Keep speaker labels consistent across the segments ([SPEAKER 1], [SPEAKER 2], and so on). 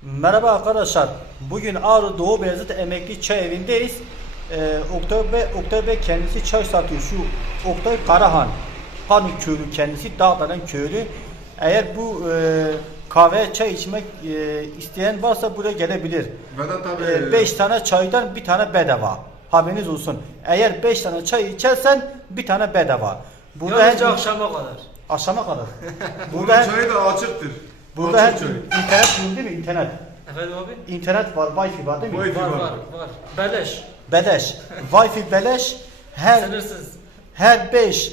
[SPEAKER 1] Merhaba arkadaşlar. Bugün Ağrı Doğu Beyazıt Emekli Çay Evi'ndeyiz. Oktay Bey kendisi çay satıyor. Şu Oktay Karahan. Hani köylü kendisi, Dağdaran köylü. Eğer bu kahve çay içmek isteyen varsa buraya gelebilir.
[SPEAKER 2] Vedat abi.
[SPEAKER 1] 5 tane çaydan bir tane bedava. Haberiniz olsun. Eğer 5 tane çay içersen bir tane bedava. Burada
[SPEAKER 3] Yalnızca akşama kadar.
[SPEAKER 1] Akşama kadar.
[SPEAKER 2] Bunun
[SPEAKER 1] Burada
[SPEAKER 2] çayı da açıktır.
[SPEAKER 1] Burada
[SPEAKER 2] Açık çay.
[SPEAKER 1] internet yok değil mi? İnternet.
[SPEAKER 3] Efendim abi?
[SPEAKER 1] İnternet var, Wi-Fi var değil mi?
[SPEAKER 2] Wi-Fi
[SPEAKER 3] Var. Beleş.
[SPEAKER 1] Beleş. Wi-Fi beleş.
[SPEAKER 3] Sınırsız.
[SPEAKER 1] Her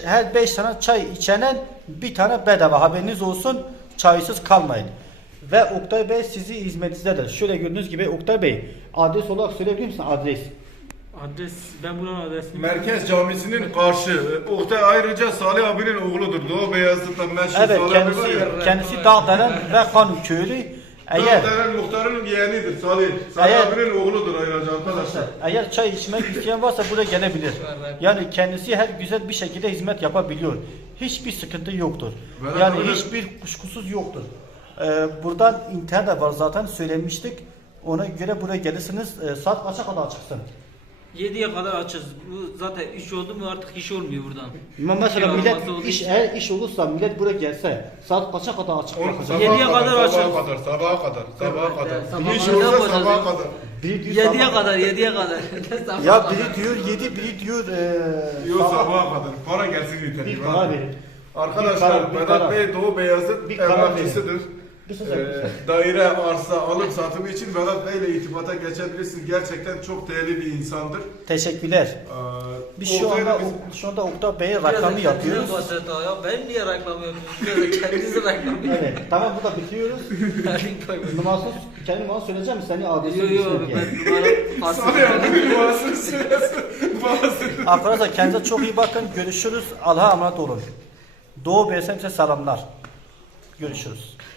[SPEAKER 1] 5 tane çay içenen bir tane bedava. Haberiniz olsun. Çaysız kalmayın. Ve Oktay Bey sizi hizmetinizdedir. Şöyle gördüğünüz gibi Oktay Bey adres olarak söyleyebilir misin adres?
[SPEAKER 3] Adres, ben buranın adresini...
[SPEAKER 2] Merkez Camisi'nin karşı. Oktay ayrıca Salih abinin oğludur. Doğu Beyazıt'tan meşhur
[SPEAKER 1] Evet,
[SPEAKER 2] Salih abi var ya.
[SPEAKER 1] kendisi Dağdelen ve Kanun köylü. Eğer
[SPEAKER 2] Dağdelen muhtarının yeğenidir Salih.
[SPEAKER 1] Eğer-
[SPEAKER 2] Salih abinin oğludur ayrıca arkadaşlar.
[SPEAKER 1] Eğer çay içmek isteyen varsa buraya gelebilir. Yani kendisi her güzel bir şekilde hizmet yapabiliyor. Hiçbir sıkıntı yoktur.
[SPEAKER 2] Vedat
[SPEAKER 1] Yani
[SPEAKER 2] öyle-
[SPEAKER 1] hiçbir kuşkusuz yoktur. Buradan internet de var zaten söylemiştik. Ona göre buraya gelirsiniz. Saat kaça kadar açıksın?
[SPEAKER 3] 7'ye kadar açız. Bu zaten iş oldu mu artık iş olmuyor buradan.
[SPEAKER 1] Ama mesela
[SPEAKER 3] İş
[SPEAKER 1] millet
[SPEAKER 3] olması olduğu
[SPEAKER 1] iş
[SPEAKER 3] için.
[SPEAKER 1] eğer iş olursa millet buraya gelse saat kaça kadar açık bırakacak?
[SPEAKER 3] Sabaha 7'ye kadar
[SPEAKER 2] Sabaha
[SPEAKER 3] açarız.
[SPEAKER 2] kadar, sabaha kadar, sabaha kadar.
[SPEAKER 3] sabaha
[SPEAKER 2] Bir iş
[SPEAKER 3] kadar
[SPEAKER 2] olursa
[SPEAKER 3] yapacağız
[SPEAKER 2] sabaha
[SPEAKER 3] ya.
[SPEAKER 2] kadar.
[SPEAKER 1] Biri diyor
[SPEAKER 3] 7'ye
[SPEAKER 1] sabah-
[SPEAKER 3] kadar, 7'ye kadar.
[SPEAKER 1] Ya biri diyor 7, biri diyor
[SPEAKER 2] Yok sabaha kadar. Para gelsin yeter.
[SPEAKER 1] bir karar verin.
[SPEAKER 2] Arkadaşlar
[SPEAKER 1] Bir
[SPEAKER 2] Vedat
[SPEAKER 1] karar.
[SPEAKER 2] Bey Doğu Beyazıt
[SPEAKER 1] Bir karar
[SPEAKER 2] emlakçısıdır.
[SPEAKER 1] Bir söz verin.
[SPEAKER 2] Daire, arsa, alım satımı için Vedat Bey ile irtibata geçebilirsiniz. Gerçekten çok değerli bir insandır.
[SPEAKER 1] Teşekkürler. Biz şu anda Oktay Bey'e reklamı yapıyoruz.
[SPEAKER 3] Ya ben niye reklam yapıyorum? Biraz da kendinizi reklam yapın.
[SPEAKER 1] Evet, tamam burada bitiriyoruz. Numarasını kendi numaranı söyleyeceğim mi? Senin adresini
[SPEAKER 3] Yok
[SPEAKER 1] bilsin diye.
[SPEAKER 3] ben numara
[SPEAKER 2] Salih abinin numarasını söylesin. Numarasını.
[SPEAKER 1] Arkadaşlar kendinize çok iyi bakın. Görüşürüz. Allah'a emanet olun. Doğu BSM'se selamlar. Görüşürüz.